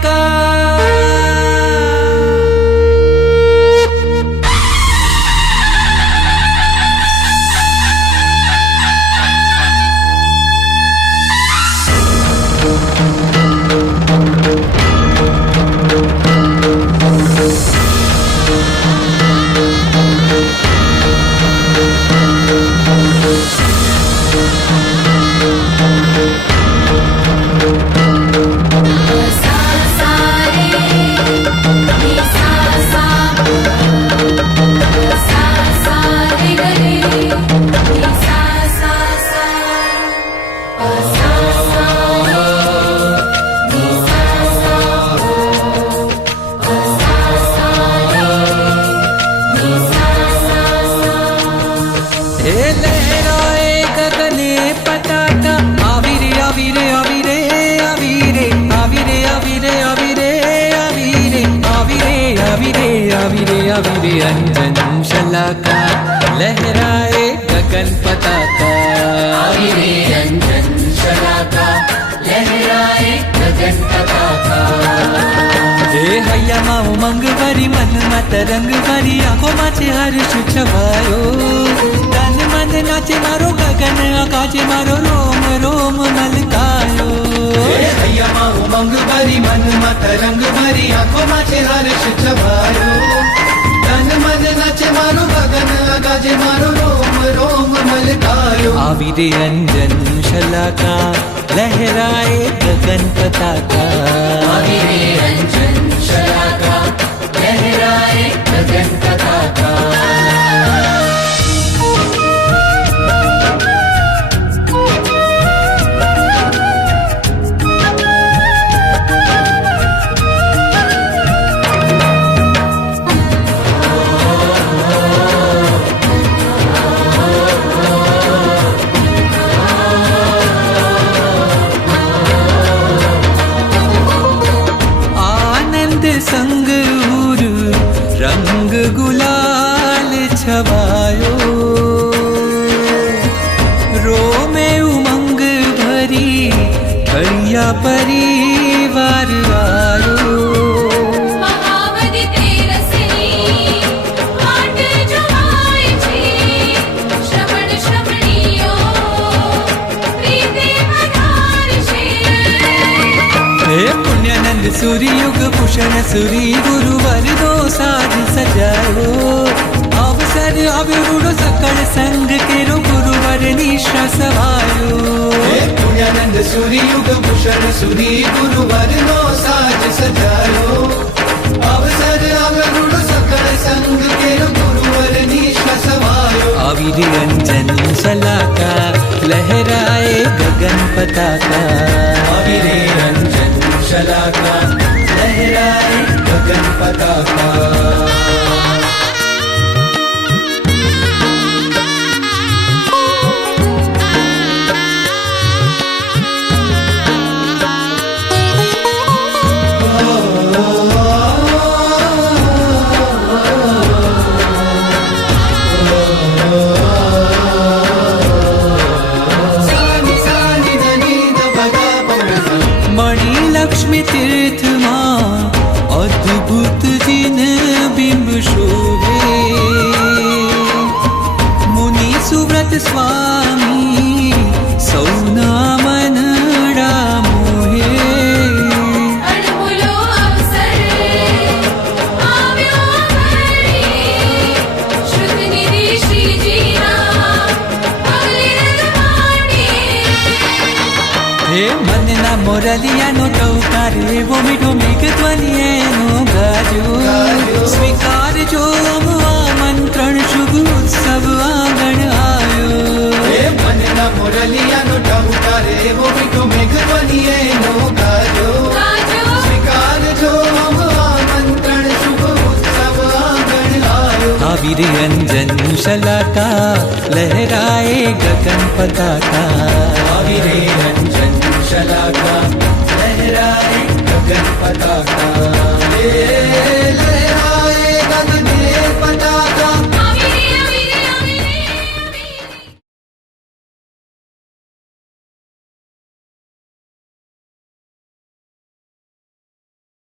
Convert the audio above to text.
का लहराए गगने पताका आविरे आविरे आविरे आविरे आविरे अंजन शलाका लहराए गगन पताका रंजन शलाका लहराए गगन पताका हे हैया मा उमंग भरी मन मत रंग भरी आँखों माचे हर्ष छवायो तन मन नाचे मारो गगन आकाशे मारो रोम रोम मलकायो। हे हैया मा उमंग भरी मन मत रंग भरी आँखों माचे हर्ष छवायो तन मन नाचे मारो गगन गाजे मारो रोम रोम मलकायो। आविरे अंजन शलाका लहराए गगन पताका। आविरे अंजन शलाका लहराए गगन पताका। રંગ ગુલાલ છવાયો રોમે ઉમંગ ભરી ફળિયા પરિવાર આવ્યો सूर्युग पुषण सुरी गुरुवर दोसा अवसर सकल संग केरो गुरुवर निशा सवायो हे पुण्यानंद सूरी युग भूषण सूरी गुरुवर नो साज सजायो। अवसर अवरुण सकल संग के गुरुवर निश सवायो आविरी अंजन शलाका लहराए गगन पताका। अविरे रंजन शलाका लहराए गगन पताका। फिर था अद्भुत మొరలియను తౌతారేవు మిడు మిగత్వనియేను గాజు जो आमंत्रण शुभ उत्सव आंगण आयो। ए मनना मुरलिया नो रे वो भी मेघ नो स्वीकार जो शुभ उत्सव आंगण अंजन शलाका लहराए गगन पताका। आविर अंजन शलाका Saka